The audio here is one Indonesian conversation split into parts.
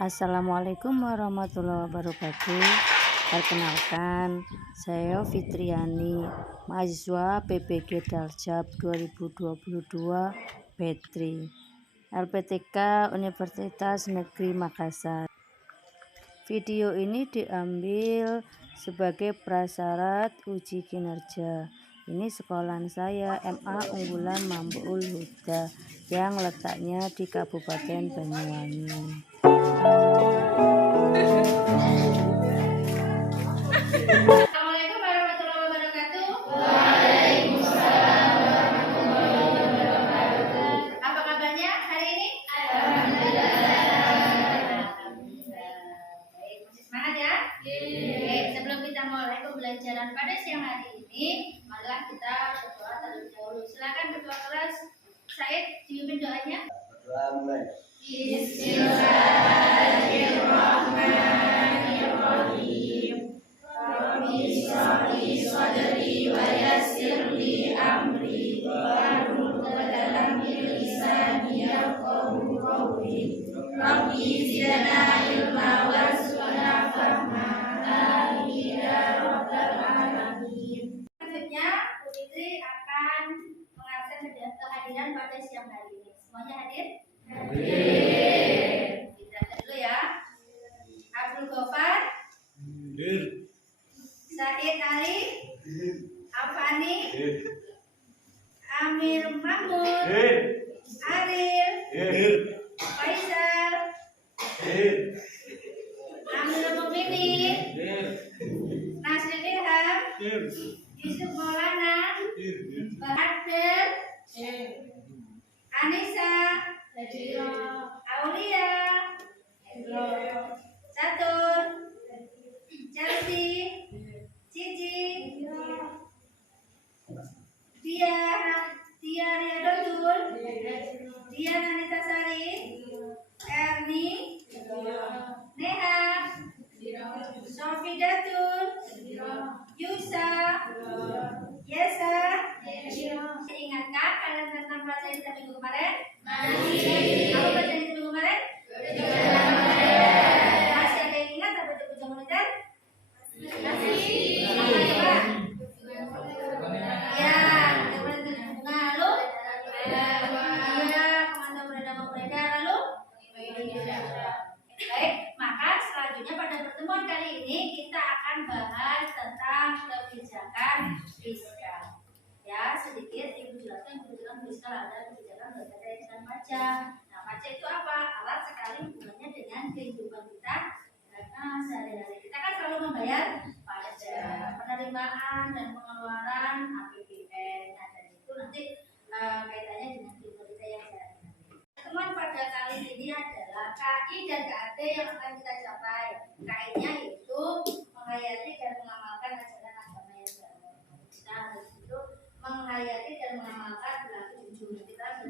Assalamualaikum warahmatullahi wabarakatuh. Perkenalkan, saya Fitriani, mahasiswa PPG Daljab 2022 Petri, LPTK Universitas Negeri Makassar. Video ini diambil sebagai prasyarat uji kinerja. Ini sekolahan saya, MA Unggulan Mambuul Huda, yang letaknya di Kabupaten Banyuwangi. Assalamualaikum warahmatullahi wabarakatuh. Waalaikumsalam warahmatullahi wabarakatuh. Apa kabarnya hari ini? Alhamdulillah. Baik, masih semangat ya? Oke, sebelum kita mulai pembelajaran pada siang hari ini, marilah kita berdoa terlebih dahulu. Silakan ketua kelas Said dipimpin doanya. Berdoa mulai. Bismillahirrahmanirrahim. Rabbi shrah li sadri wa yassir li amri wahlul 'uqdatam min lisani yafqahu qawli. Rabbi zidna ilma warzuqna fahma. Amin ya rabbal alamin. Selanjutnya, Bu Fitri akan mengabsen kehadiran pada siang hari ini. Semuanya hadir? Kita dulu ya. Abdul Ghaffar, Said Ali, Afani, Amir Mahmud, Arif, Faisal, Amir Mukminin, Nasrin Ilham, Yusuf Maulana, Bahadur, Anissa, Aulia, Catur, Chelsea, Cici, Dia Riadotul, Dia Nanita Sari, Erni, Neha, Sofi Datul, Yusa, Yesa. Ingatkah kalian tentang pelajaran kita minggu kemarin? Masih. Apa pelajaran kita minggu kemarin? Masih ada yang ingat apa itu puja moneter? Masih. Apa? Ya, bunga lalu? Iya, pengantar beredar beredar lalu? Baik, maka selanjutnya pada pertemuan kali ini kita akan bahas tentang kebijakan fiskal. Ya, sedikit Ibu jelaskan kebijakan fiskal ada kebijakan berkaitan dengan pajak. Nah, pajak itu apa? Erat sekali hubungannya dengan kehidupan kita sehari-hari. Kita kan selalu membayar pajak, penerimaan dan pengeluaran APBN. Nah, dan itu nanti kaitannya dengan kehidupan kita yang sehari-hari. Teman pada kali ini adalah KI dan KAD yang akan kita capai. KI-nya itu menghayati dan mengamalkan ajaran agama yang baru. Nah, habis itu menghayati dan mengamalkan perilaku jujur. Kita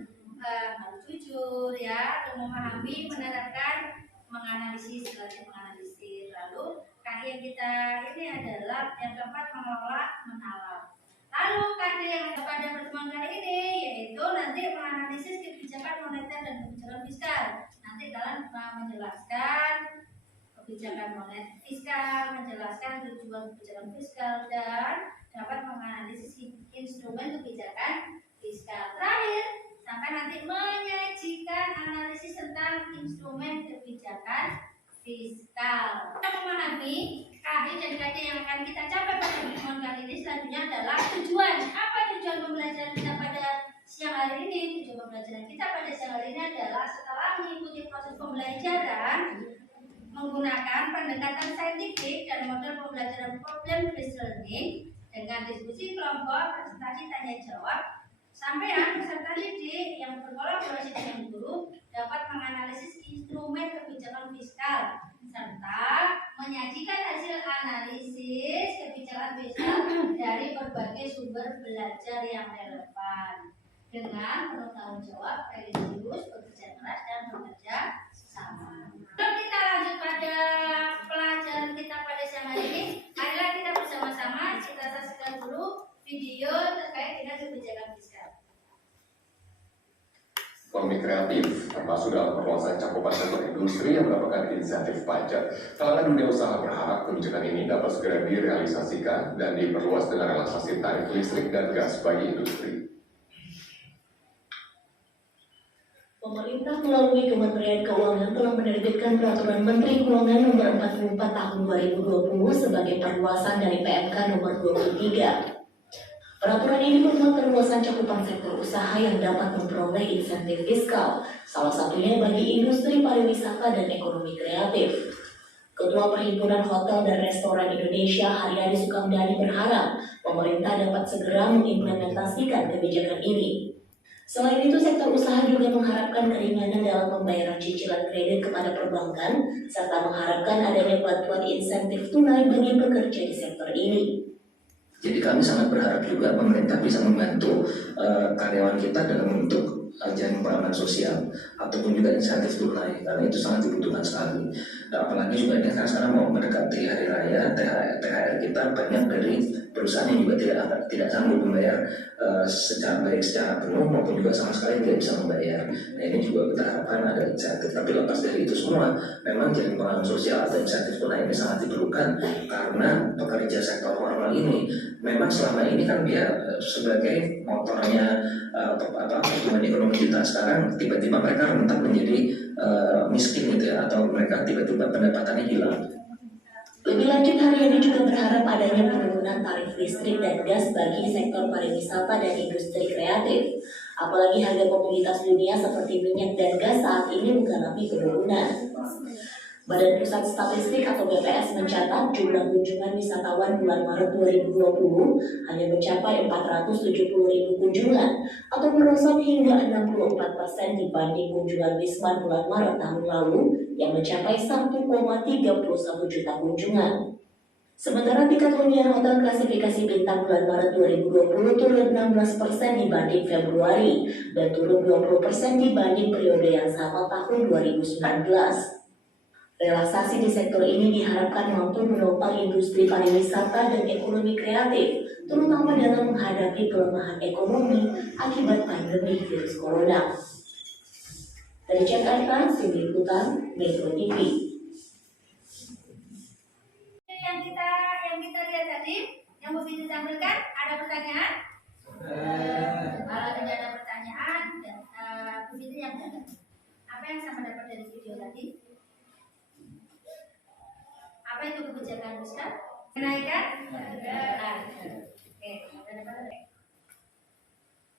harus jujur ya, dan memahami, menerapkan, menganalisis, belajar menganalisis. Lalu KI yang kita ini adalah yang keempat, mengelola, menalar. Lalu KD yang ada pada pertemuan kali ini yaitu nanti menganalisis kebijakan moneter dan kebijakan fiskal. Nanti kalian menjelaskan kebijakan moneter fiskal, menjelaskan tujuan kebijakan fiskal dan dapat menganalisis instrumen kebijakan fiskal. Terakhir, sampai nanti menyajikan analisis tentang instrumen kebijakan fiskal. Kita memahami KI dan KD yang akan kita capai pada pertemuan kali ini selanjutnya adalah tujuan. Apa tujuan pembelajaran kita pada siang hari ini? Tujuan pembelajaran kita pada siang hari ini adalah setelah mengikuti proses pembelajaran menggunakan pendekatan saintifik dan model pembelajaran problem based learning dengan diskusi kelompok, presentasi tanya jawab, sampean peserta didik yang berkolaborasi dengan guru dapat menganalisis instrumen kebijakan fiskal serta menyajikan hasil analisis kebijakan fiskal dari berbagai sumber belajar yang relevan dengan penuh tanggung jawab, religius, bekerja keras dan bekerja sama. Sebelum kita lanjut pada pelajaran kita pada siang hari ini, marilah kita bersama-sama kita saksikan dulu video terkait dengan kebijakan fiskal. ekonomi kreatif, termasuk dalam perluasan cakupan sektor industri yang mendapatkan insentif pajak. Kalangan dunia usaha berharap kebijakan ini dapat segera direalisasikan dan diperluas dengan relaksasi tarif listrik dan gas bagi industri. Pemerintah melalui Kementerian Keuangan telah menerbitkan Peraturan Menteri Keuangan Nomor 44 Tahun 2020 sebagai perluasan dari PMK Nomor 23. Peraturan ini memuat perluasan cakupan sektor usaha yang dapat memperoleh insentif fiskal, salah satunya bagi industri pariwisata dan ekonomi kreatif. Ketua Perhimpunan Hotel dan Restoran Indonesia Haryadi Sukamdhani berharap pemerintah dapat segera mengimplementasikan kebijakan ini. Selain itu, sektor usaha juga mengharapkan keringanan dalam pembayaran cicilan kredit kepada perbankan, serta mengharapkan adanya bantuan insentif tunai bagi pekerja di sektor ini. Jadi kami sangat berharap juga pemerintah bisa membantu karyawan kita dalam bentuk jaring pengaman sosial ataupun juga insentif tunai, karena itu sangat dibutuhkan sekali. Dan apalagi juga ini sekarang mau mendekati hari raya, THR kita banyak dari perusahaan yang juga tidak sanggup membayar secara penuh maupun juga sama sekali tidak bisa membayar. Nah ini juga kita harapkan ada insentif. Tapi lepas dari itu semua, memang jaring pengaman sosial atau insentif tunai ini sangat diperlukan karena pekerja sektor formal ini memang selama ini kan dia sebagai motornya pertumbuhan ekonomi kita. Sekarang tiba-tiba mereka rentan menjadi miskin gitu ya, atau mereka tiba-tiba pendapatannya hilang. Lebih lanjut, Haryadi juga berharap adanya penurunan tarif listrik dan gas bagi sektor pariwisata dan industri kreatif. Apalagi harga komoditas dunia seperti minyak dan gas saat ini mengalami penurunan. Badan Pusat Statistik atau BPS mencatat jumlah kunjungan wisatawan bulan Maret 2020 hanya mencapai 470.000 kunjungan atau merosot hingga 64% dibanding kunjungan Wisman bulan Maret tahun lalu yang mencapai 1,31 juta kunjungan. Sementara tingkat hunian hotel klasifikasi bintang bulan Maret 2020 turun 16% dibanding Februari dan turun 20% dibanding periode yang sama tahun 2019. Relaksasi di sektor ini diharapkan mampu menopang industri pariwisata dan ekonomi kreatif, terutama dalam menghadapi pelemahan ekonomi akibat pandemi virus corona. Dari Jakarta, Tim Liputan Metro TV. Yang kita lihat tadi, yang Bu Fitri tampilkan, ada pertanyaan? Kalau tidak ada pertanyaan, Bu Fitri yang ada. Apa yang sama dapat dari video tadi? Apa itu kebijakan fiskal? Kenaikan? Oke,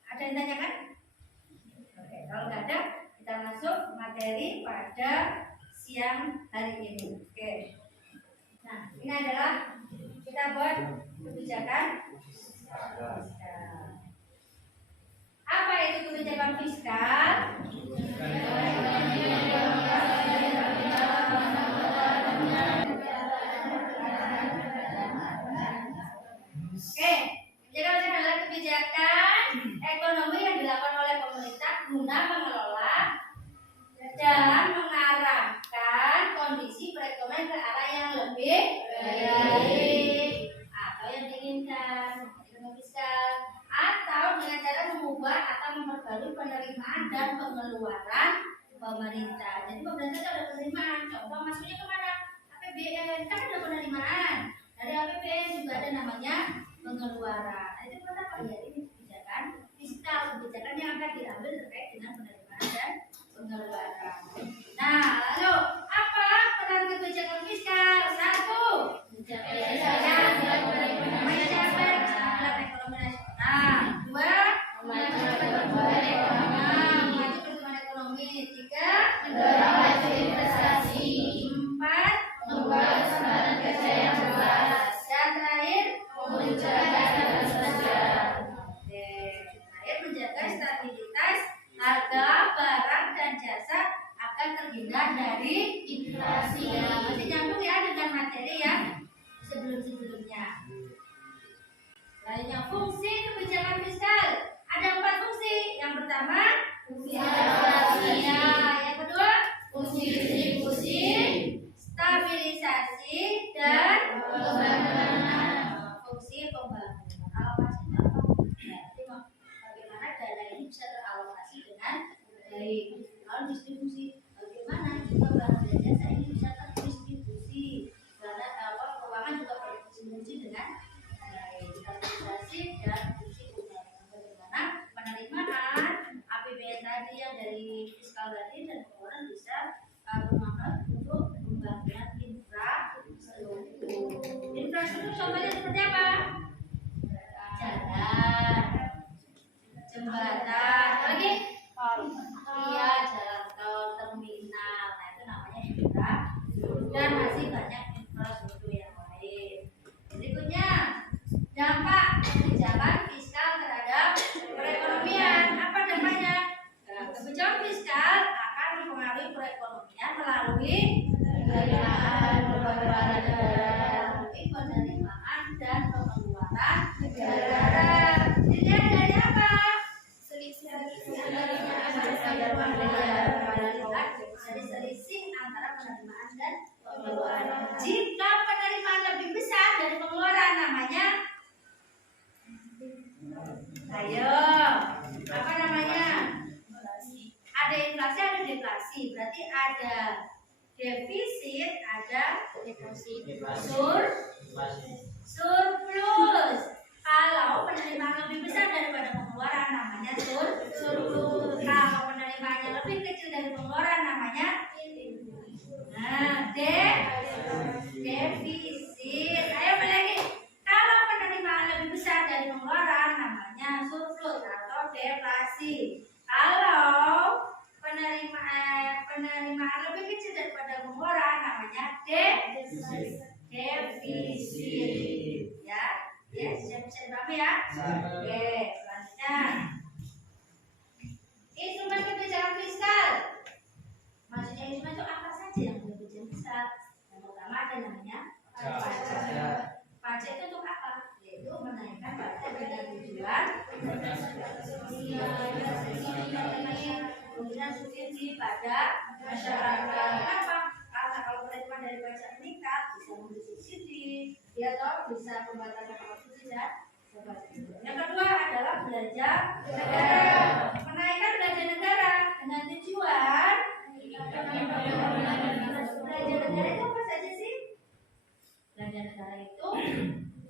ada yang tanyakan? Oke, kalau nggak ada, kita masuk materi pada siang hari ini. Oke. Nah, ini adalah kita buat kebijakan fiskal. Apa itu kebijakan fiskal? Oke, kebijakan adalah kebijakan ekonomi yang dilakukan oleh pemerintah guna mengelola dan mengarahkan kondisi perekonomian ke arah yang lebih baik atau yang diinginkan ekonomi fiskal, atau dengan cara mengubah atau memperbarui penerimaan dan pengeluaran pemerintah. Jadi pemerintah ada penerimaan, contoh masuknya kemana? APBN, kan ada penerimaan. Dari APBN juga ada namanya pengeluaran. Nah, itu apa ya? Ini kebijakan fiskal, kebijakan yang akan diambil terkait dengan penerimaan dan pengeluaran. Nah, lalu apa peran kebijakan fiskal? Satu, mencapai kesejahteraan ekonomi nasional. Dua, memajukan pertumbuhan ekonomi. Tiga, mendorong laju investasi. Empat, membuat kesempatan kerja yang luas. Dan terakhir, menjaga stabilitas. Terakhir, menjaga stabilitas harga barang dan jasa akan terhindar dari inflasi. Masih nyambung ya dengan materi yang sebelum-sebelumnya. Lainnya, fungsi kebijakan fiskal ada 4 fungsi. Yang pertama, fungsi adaptasi. Yang kedua, fungsi distribusi, stabilisasi, dan pembangunan. Fungsi pembangunan. Alokasinya apa? Jadi bagaimana dana ini bisa teralokasi dengan baik. baik. Lalu distribusi, bagaimana juga barang dan jasa ini bisa terdistribusi karena keuangan juga berdistribusi dengan baik, stabilisasi dan fungsi utama. Bagaimana penerimaan APBN tadi yang dari fiskal tadi dan pengeluaran bisa bermanfaat untuk pembangunan infrastruktur. Infrastruktur contohnya seperti apa? Jalan, jembatan, lagi? Iya, jalan tol, terminal. Nah, itu namanya infrastruktur dan masih banyak infrastruktur yang lain. Berikutnya, dampak kebijakan fiskal terhadap perekonomian. Apa dampaknya? Kebijakan fiskal akan mempengaruhi perekonomian melalui penerimaan dan pengeluaran negara. Dilihat dari apa? Dari selisih antara penerimaan dan pengeluaran. Jika penerimaan lebih besar dari pengeluaran, namanya ayo, apa namanya? Ada inflasi, ada deflasi. Berarti ada defisit, ada surplus. Kalau penerimaan lebih besar daripada pengeluaran, namanya surplus. Kalau penerimaannya lebih kecil dari pengeluaran, namanya defisit. Ayo lagi. Kalau penerimaan lebih besar dari pengeluaran, namanya surplus atau deflasi. Kalau penerimaan lebih kecil daripada pengeluaran, namanya defisit. Ya, bisa dipahami ya. Oke, selanjutnya instrumen kebijakan fiskal. Maksudnya instrumen itu apa saja yang kebijakan fiskal? Yang pertama ada namanya pajak. Pajak itu untuk apa? Yaitu menaikkan pajak dengan tujuan memberikan subsidi pada masyarakat. Kenapa? Karena kalau penerimaan dari pajak meningkat, bisa memberi subsidi, ya toh bisa pembatasan konsumsi dan sebagainya. Yang kedua adalah belanja negara. Menaikkan belanja negara dengan tujuan belanja negara itu apa saja sih? Belanja negara itu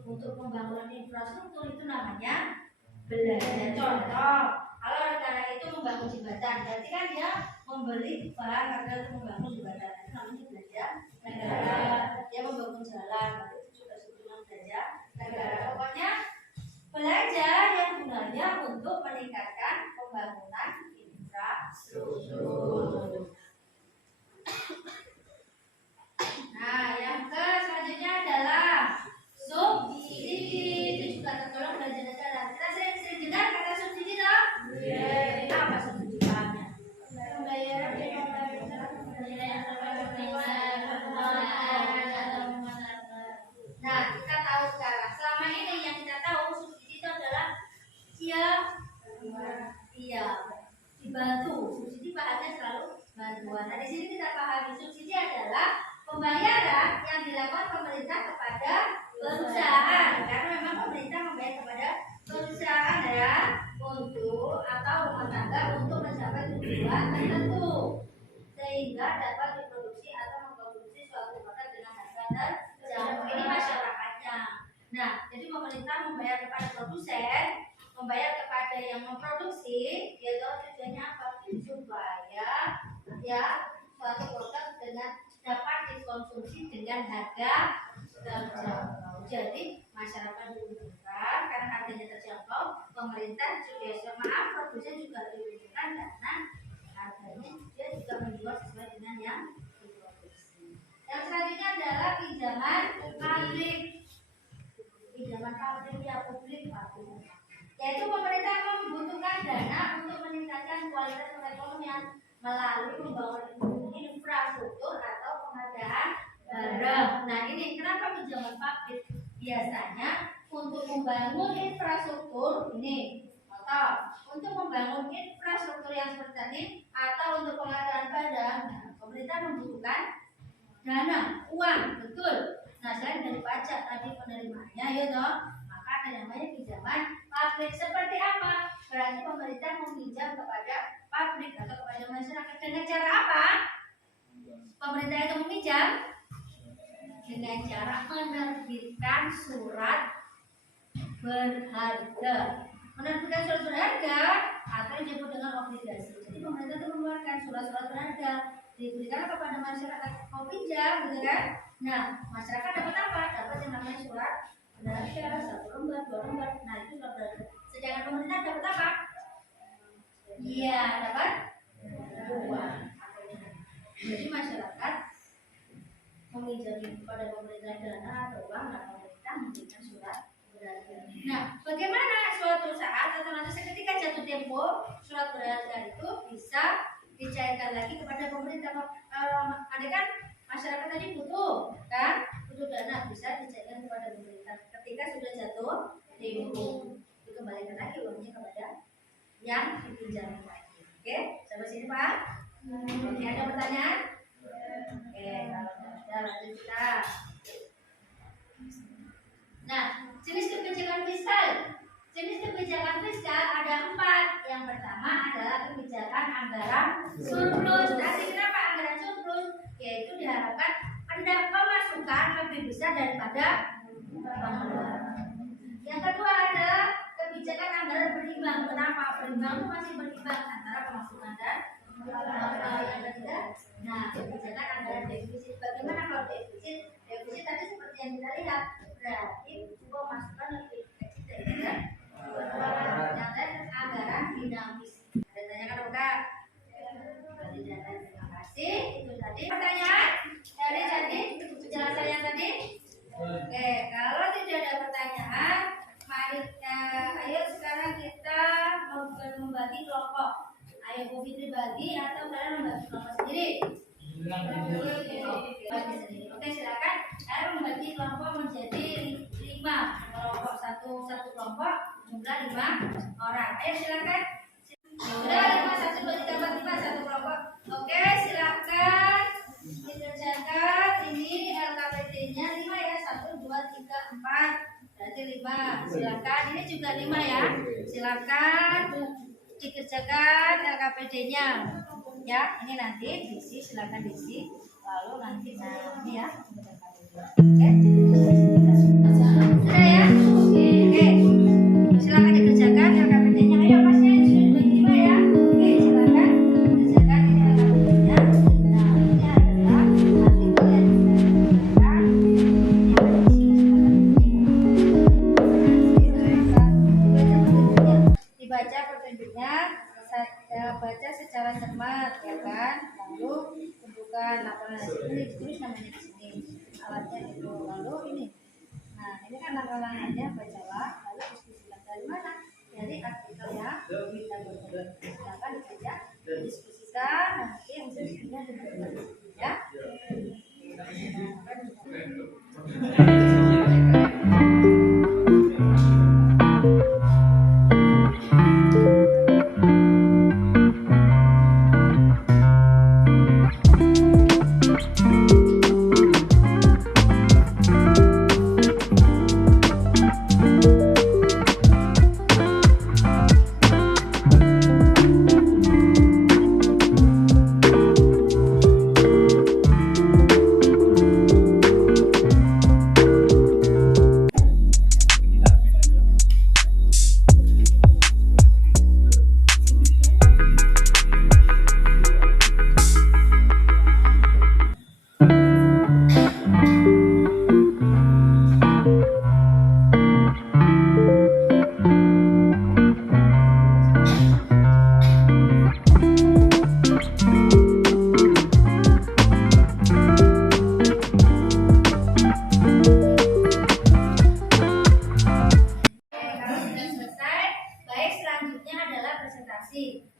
untuk pembangunan infrastruktur, itu namanya belanja. Contoh, kalau negara itu membangun jembatan, berarti kan dia membeli barang agar membangun jembatan, itu namanya belanja negara. Dia membangun jalan, berarti itu juga sebetulnya belanja negara. Pokoknya belanja yang gunanya untuk meningkatkan pembangunan infrastruktur. Nah, yang selanjutnya adalah subsidi. Itu juga tergolong belanja negara. Kita sering dengar kata subsidi dong? Apa subsidi bahannya? Nah, kita tahu sekarang. Selama ini yang kita tahu subsidi itu adalah dibantu. Subsidi bahannya selalu bantuan. Nah, di sini kita pahami subsidi adalah pembayaran yang dilakukan pemerintah kepada perusahaan, karena memang pemerintah membayar kepada perusahaan ya, untuk atau rumah tangga untuk mencapai tujuan tertentu sehingga dapat diproduksi atau memproduksi suatu produk dengan harga terjangkau. Ini masyarakatnya. Nah, jadi pemerintah membayar kepada produsen, membayar kepada yang memproduksi, yaitu tujuannya apa? Supaya ya suatu produk dengan dapat dikonsumsi dengan harga terjangkau. Jadi masyarakat diuntungkan karena harganya terjangkau. Pemerintah juga produsen juga diuntungkan karena harganya dia juga menjual sesuai dengan yang diproduksi. Yang selanjutnya adalah pinjaman publik. Pinjaman publik ya publik, yaitu pemerintah membutuhkan dana untuk meningkatkan kualitas perekonomian melalui pembangunan infrastruktur atau pengadaan barang. Nah, ini kenapa pinjaman publik? Biasanya untuk membangun infrastruktur ini, atau untuk membangun infrastruktur yang seperti tadi, atau untuk pengadaan barang, nah, pemerintah membutuhkan dana, uang, betul. Nah, selain dari pajak tadi penerimaannya, ya toh, maka ada namanya pinjaman publik. Seperti apa? Berarti pemerintah meminjam kepada pabrik atau kepada Dengan cara apa pemerintah itu meminjam? Dengan cara menerbitkan surat berharga. Menerbitkan surat berharga atau disebut dengan obligasi. Jadi pemerintah itu mengeluarkan surat-surat berharga, diberikan kepada masyarakat mau pinjam, gitu kan? Nah, masyarakat dapat apa? Dapat yang namanya surat berharga, 1 lembar, 2 lembar. Nah, itu surat berharga. Sedangkan pemerintah dapat apa? Iya, dapat uang. Jadi masyarakat meminjam kepada pemerintah dana atau uang, dan pemerintah memberikan surat berharga. Nah, bagaimana suatu saat atau nanti seketika jatuh tempo surat berharga itu bisa dicairkan lagi kepada pemerintah? Ada kan masyarakat tadi butuh dana, bisa dicairkan kepada pemerintah ketika sudah jatuh tempo, dikembalikan lagi uangnya kepada yang dipinjam lagi. Oke, sampai sini Pak. Oke, ada pertanyaan? Oke, kalau tidak ada lanjut kita. Nah, jenis kebijakan fiskal. Jenis kebijakan fiskal ada 4. Yang pertama adalah kebijakan anggaran surplus. Tadi kenapa anggaran surplus? Yaitu diharapkan ada pemasukan lebih besar daripada pengeluaran. Yang kedua adalah kebijakan anggaran berimbang. Kenapa? Berimbang itu masih berimbang antara pemasukan dan pengeluaran. Yang ketiga, nah, kebijakan anggaran defisit. Bagaimana kalau defisit? Defisit tadi seperti yang kita lihat, berarti pemasukan lebih kecil daripada pengeluaran. Yang terakhir anggaran dinamis. Ada tanyakan Kak? Terima kasih. Itu tadi pertanyaan dari tadi penjelasannya tadi. Oke, kalau tidak ada pertanyaan, mari ayo sekarang kita membagi kelompok. Ayo Bu Fitri bagi atau kalian membagi kelompok sendiri? Bagi sendiri. Oke, silakan. Ayo membagi kelompok menjadi 5 kelompok, satu kelompok jumlah 5 orang. Ayo silakan. Sudah 5, 1, 2, 3, 4, 5 satu kelompok. Oke, silakan dikerjakan. Ini LKPD-nya 5 ya, 1, 2, 3, 4. Berarti 5. Silakan. Ini juga 5 ya. Silakan dikerjakan LKPD-nya. Ya, ini nanti diisi, silakan diisi. Lalu nanti ini ya. Oke. Sudah ya? Oke. Silakan dikerjakan LKPD-nya. Ayo Masnya sudah dibagi 5 ya. Oke, silakan dikerjakan ini LKPD-nya. Nah, ini adalah artikel yang dikerjakan. Dibaca petunjuknya, baca secara cermat ya kan, lalu tentukan laporan hasil ini, ditulis namanya di sini, alatnya itu, lalu ini, nah ini kan langkah-langkahnya, bacalah, lalu diskusikan dari mana, dari artikel yang kita baca, silakan dibaca, diskusikan, nanti yang diskusinya dibaca, ya.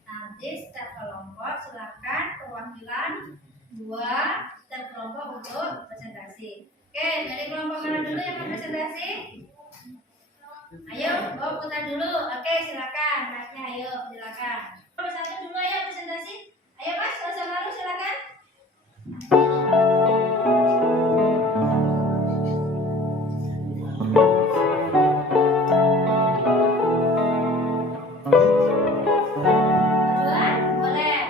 Nanti setiap kelompok silakan perwakilan 2 setiap kelompok untuk presentasi. Oke, dari kelompok mana dulu yang mau presentasi? Ayo, putar dulu. Oke, silakan. Masnya ayo, silakan. Nomor 1 dulu ya presentasi. Ayo Mas, langsung lalu silakan. Boleh.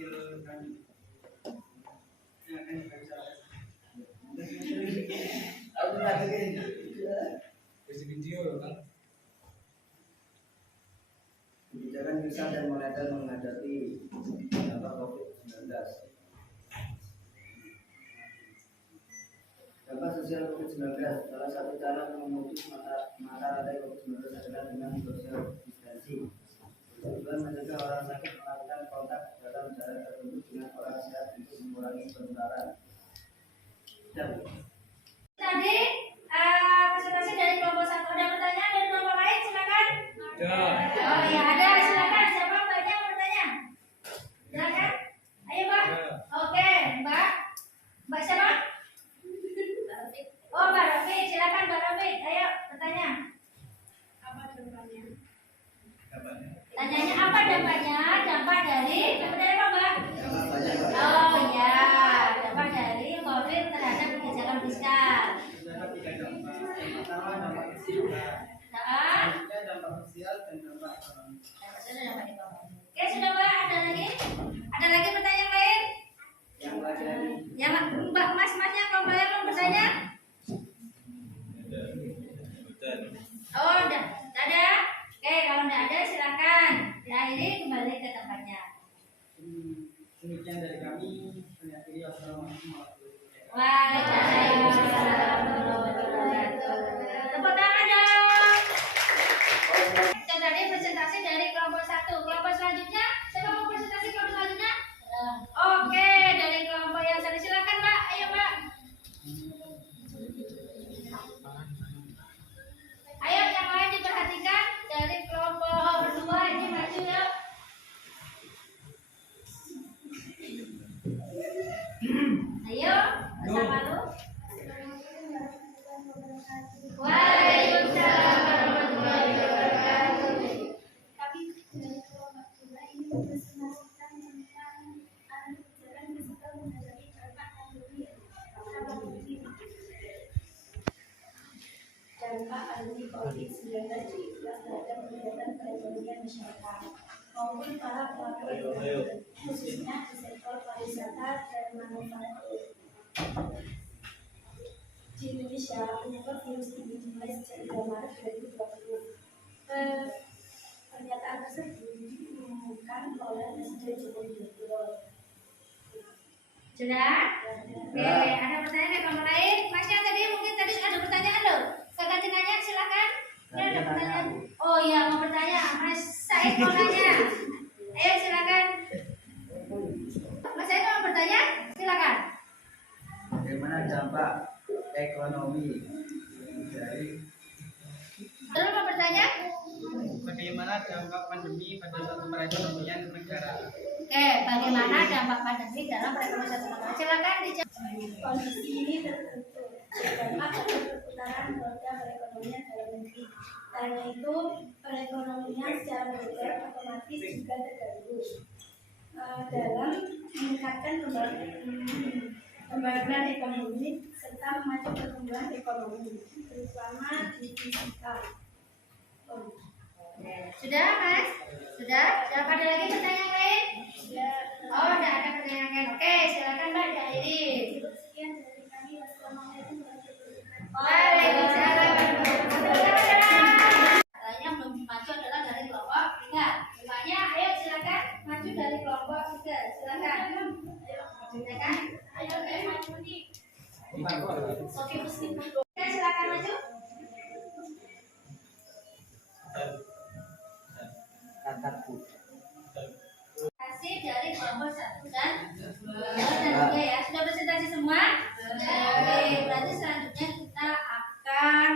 hasil kami yang akan dibicarakan. Aku lagi Kasih video kan. kebijakan fiskal dan moneter menghadapi dampak COVID-19. Dampak sosial COVID-19, salah satu cara memutus mata rantai COVID-19 adalah dengan social distancing. Tujuan mencegah orang sakit melakukan kontak dalam jarak tertentu dengan orang sehat untuk mengurangi penularan. Tadi presentasi dari kelompok 1. Ada pertanyaan dari kelompok lain? Silakan. Oh ya ada, silakan. Siapa mbaknya yang bertanya? Silakan. Ayo Mbak. Oke, Mbak. Mbak siapa? Oh Mbak Rafiq, silakan Mbak Rafiq. Ayo bertanya. Apa dampaknya? Tanyanya apa dampaknya? Dampak dari apa Mbak? Dampak banyak. Oh ya, dampak dari COVID terhadap kebijakan fiskal. Terdapat 3 dampak. Yang pertama dampak sosial, Nah, selanjutnya dampak sosial dan dampak ekonomi. oke sudah Mbak. Ada lagi? Ada lagi pertanyaan lain? Yang lagi Yang Mbak Mas-masnya kalau Mbak yang mau bertanya? Oh, udah. Ada? Oke, kalau tidak ada silakan diakhiri kembali ke tempatnya. Demikian dari kami. Mengakhiri wassalamualaikum warahmatullahi wabarakatuh. Waalaikumsalam warahmatullahi wabarakatuh. Tepuk tangan dong. Itu tadi presentasi dari kelompok 1. Kelompok selanjutnya, siapa mau presentasi kelompok selanjutnya? Oke, dari kelompok yang tadi silakan Mbak. Ayo Mbak. Ayo yang lain diperhatikan dari kelompok berdua ini maju ya. Ayo, bersama lu. Waalaikumsalam warahmatullahi wabarakatuh. Kami dari kelompok 2 ini mempresentasikan tentang kebijakan fiskal menghadapi dampak pandemi COVID-19 di ikhlas terhadap kegiatan perekonomian masyarakat maupun para pelaku ekonomi, khususnya di sektor pariwisata dan manufaktur. Di Indonesia, penyebab virus ini dimulai sejak 3 Maret 2020. Pernyataan tersebut diumumkan oleh Presiden Joko Widodo. Sudah? Oke, ada pertanyaan dari kelompok lain? Masnya tadi mungkin tadi ada pertanyaan loh. Saya nanya silakan. Ini ada pertanyaan. Oh iya mau bertanya, Mas Said mau nanya. Ayo silakan. Mas Said mau bertanya? Silakan. bagaimana dampak ekonomi dari Terus mau bertanya? Bagaimana dampak pandemi pada suatu perekonomian negara? Oke, bagaimana dampak pandemi dalam perekonomian negara? Silakan dijawab. Kondisi ini tertentu berdampak pada perputaran roda perekonomian dalam negeri. Karena itu, perekonomian secara moneter otomatis juga terganggu dalam meningkatkan pembangunan ekonomi serta memacu pertumbuhan ekonomi, terutama di fiskal. Sudah, Mas? Sudah? Siapa ada lagi pertanyaan lain? Oh, tidak ada pertanyaan lain. Oke, silakan Mbak diakhiri. Sekian dari kami. Wassalamualaikum warahmatullahi wabarakatuh. Waalaikumsalam warahmatullahi wabarakatuh. Pertanyaan belum maju adalah dari kelompok 3. Lukanya, ayo silakan maju dari kelompok 3. Silakan. Silakan. Ayo maju nih. Sofi Muslim. Oke, silakan maju. Presentasi dari kelompok 1 dan 2 ya. Sudah presentasi semua? Oke, berarti selanjutnya kita akan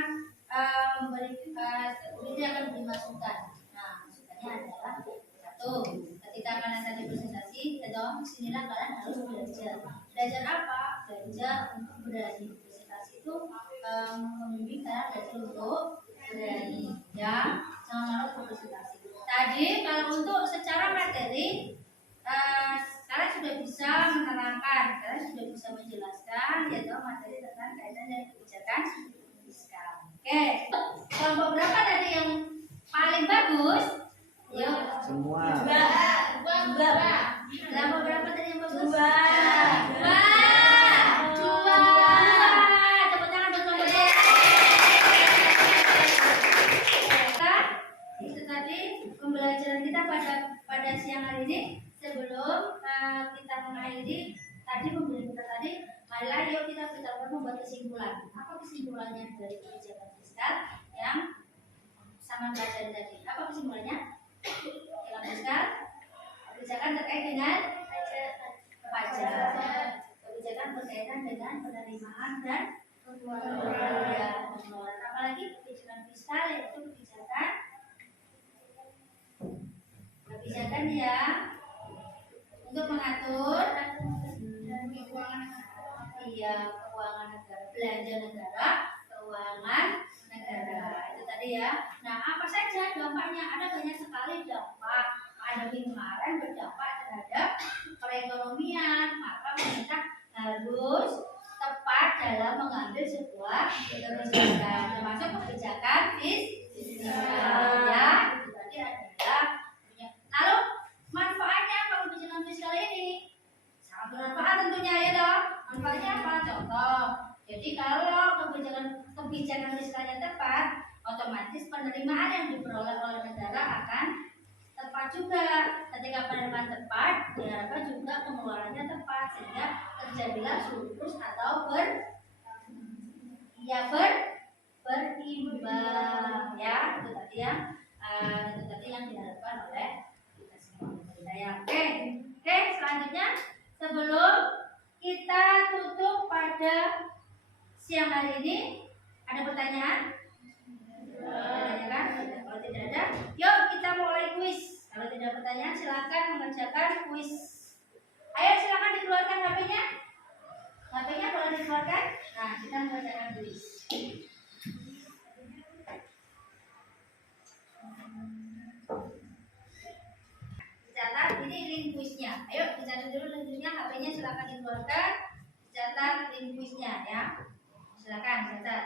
memberikan ini akan memberi masukan. Nah, masukannya adalah satu, ketika kalian tadi presentasi, kedua sinilah kalian harus belajar. Belajar apa? Belajar untuk berani. Presentasi itu membimbing kalian belajar untuk berani. Ya, jangan malu berpresentasi. Tadi kalau untuk secara materi kalian sudah bisa menerangkan, kalian sudah bisa menjelaskan yaitu materi tentang kaitan dari kebijakan fiskal. Oke, kelompok berapa tadi yang paling bagus? Yuk. semua Kelompok berapa? dapat membuat kesimpulan. Apa kesimpulannya dari kebijakan fiskal yang sama pelajari tadi? Apa kesimpulannya? Dalam fiskal, kebijakan terkait dengan pajak, kebijakan berkaitan dengan penerimaan dan pengeluaran. Apalagi kebijakan fiskal yaitu kebijakan yang untuk mengatur keuangan negara, belanja negara, keuangan negara. Itu tadi ya. Nah, apa saja dampaknya? Ada banyak sekali dampak. Pandemi kemarin berdampak terhadap perekonomian, maka pemerintah harus tepat dalam mengambil sebuah kebijakan, termasuk kebijakan fiskal. Ya, itu tadi adalah. Lalu manfaatnya apa kebijakan fiskal ini? Sangat bermanfaat tentunya ya dong. Manfaatnya apa? Contoh. Jadi kalau kebijakan fiskalnya tepat, otomatis penerimaan yang diperoleh oleh negara akan tepat juga. Ketika penerimaan tepat, diharapkan juga pengeluarannya tepat sehingga terjadilah surplus atau berimbang ya. Itu tadi yang diharapkan oleh kita semua. Oke, selanjutnya sebelum kita tutup pada siang hari ini, ada pertanyaan? Kalau tidak ada, yuk kita mulai kuis. Kalau tidak ada pertanyaan, silakan mengerjakan kuis. Ayo silakan dikeluarkan HP-nya. HP-nya boleh dikeluarkan. Nah, kita mengerjakan kuis. Dicatat, ini link kuisnya. Ayo dicatat dulu link kuisnya. HP-nya silakan dikeluarkan. Dicatat link kuisnya ya. Silakan catat.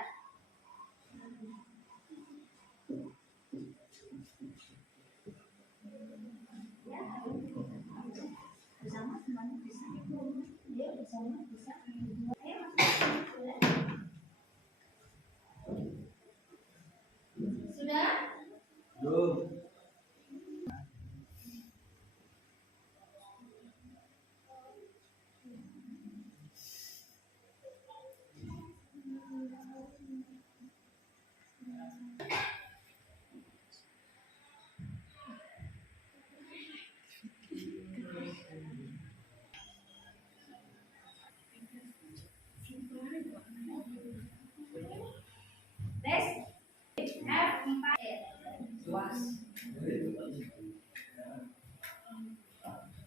Bersama semuanya bisa. Yuk bersama bisa. Ayo sudah? Belum.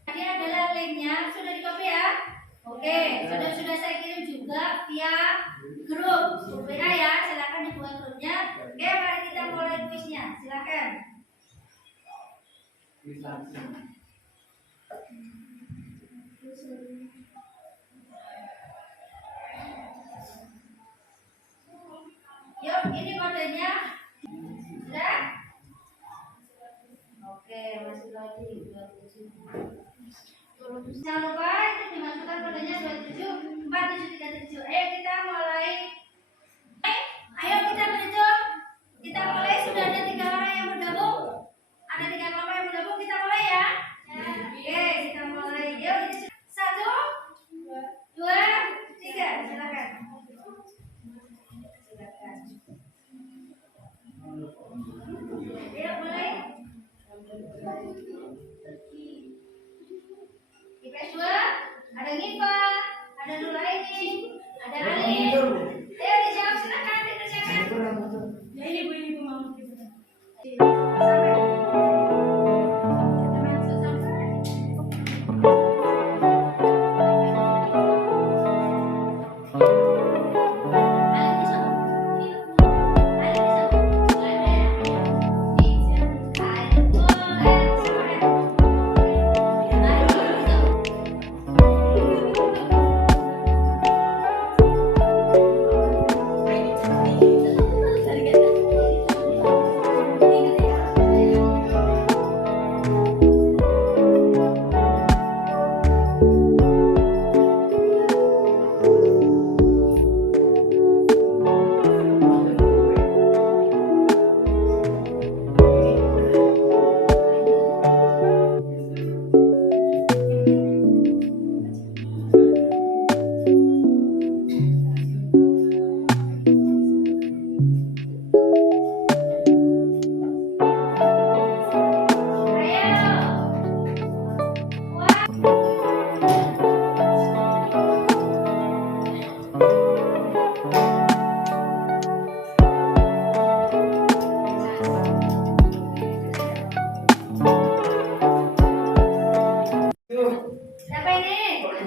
Tadi adalah linknya, sudah di copy ya? Oke, sudah saya kirim juga via grup WA ya. Silakan dibuat grupnya. Oke, mari kita mulai kuisnya. Silakan. Yuk, ini kodenya. Sudah? Oke, masih lagi 27. Jangan lupa itu dimasukkan kodenya 27 4737. Ayo kita mulai. Ayo kita berjumpa. Kita mulai. Sudah ada 3 orang yang bergabung. Ada 3 kelompok yang bergabung. Kita mulai ya. Oke, kita mulai. Yuk, ini 1, 2, 3. Silakan. Ayo mulai. IPS 2, ada Ngipa, ada Nuraini, ada Ali. Ayo dijawab, silakan dikerjakan. Ya ini Bu mau.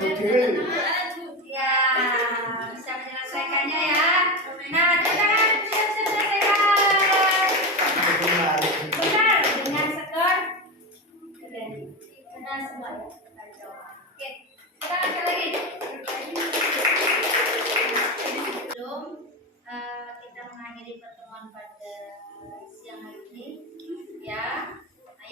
Ya, bisa menyelesaikannya ya. Nah, kita siap-siap selesaikan. Benar, dengan skor benar semua ya. Oke, kita lanjut lagi. Sebelum kita mengakhiri pertemuan pada siang hari ini, ya,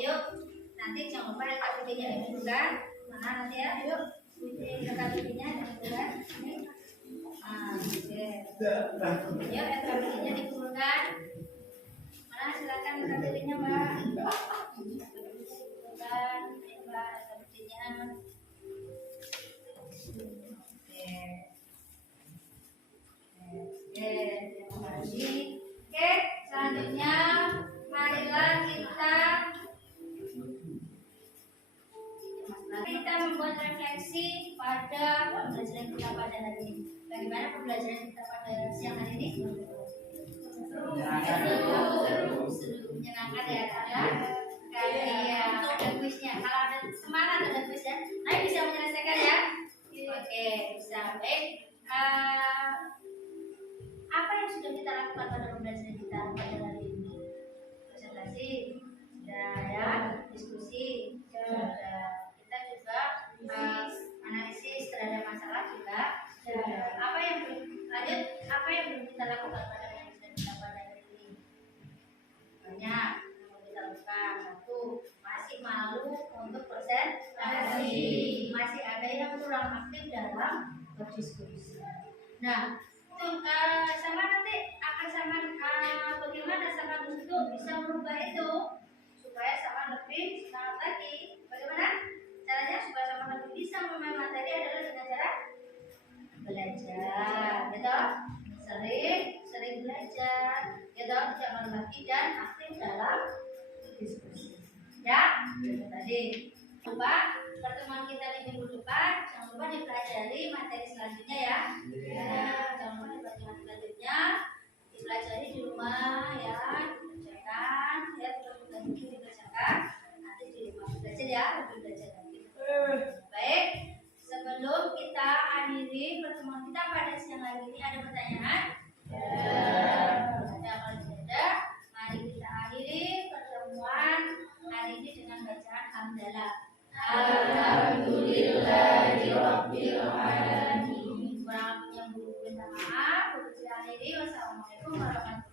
ayo nanti jangan lupa KTP-nya dulu kan. Mana nanti ya, ayo KTP-nya dulu kan. Ini. Oke. Ayo KTP-nya dikumpulkan. Mana silakan KTP-nya Mbak. Dikumpulkan, Mbak KTP-nya. Oke, terima kasih. Oke, selanjutnya marilah kita membuat refleksi pada pembelajaran kita pada hari ini. Bagaimana pembelajaran kita pada siang hari ini? Seru, menyenangkan ya, ada kuisnya. Kalau ada semangat ada kuis ya. Nah, bisa menyelesaikan ya. Oke, bisa. Baik. Apa yang sudah kita lakukan pada pembelajaran kita pada hari ini? Presentasi, sudah ya, diskusi, sudah. Kita juga analisis terhadap masalah juga. Apa yang belum kita lakukan pada pembelajaran kita pada hari ini? Banyak yang kita lakukan. Satu, masih malu untuk presentasi, masih ada yang kurang aktif dalam berdiskusi. Nah, sama nanti akan sama bagaimana sama untuk bisa merubah itu supaya sama lebih semangat lagi. Bagaimana caranya supaya sama lebih bisa memahami materi adalah dengan cara belajar, gitu. Sering belajar, gitu. Jangan lagi dan aktif dalam diskusi. Ya, tadi. Lupa pertemuan kita di minggu depan, jangan lupa dipelajari materi selanjutnya ya. Jangan lupa dipelajari selanjutnya, dipelajari di rumah ya, dikerjakan ya, tugas-tugas itu dikerjakan. Nanti di rumah belajar ya, lebih belajar lagi. Baik, sebelum kita akhiri pertemuan kita pada siang hari ini, ada pertanyaan? Ada, kalau tidak ada, mari kita akhiri pertemuan hari ini dengan bacaan hamdalah. Alhamdulillahirabbil alamin. Kurang lebihnya minta maaf. Wassalamualaikum warahmatullahi wabarakatuh.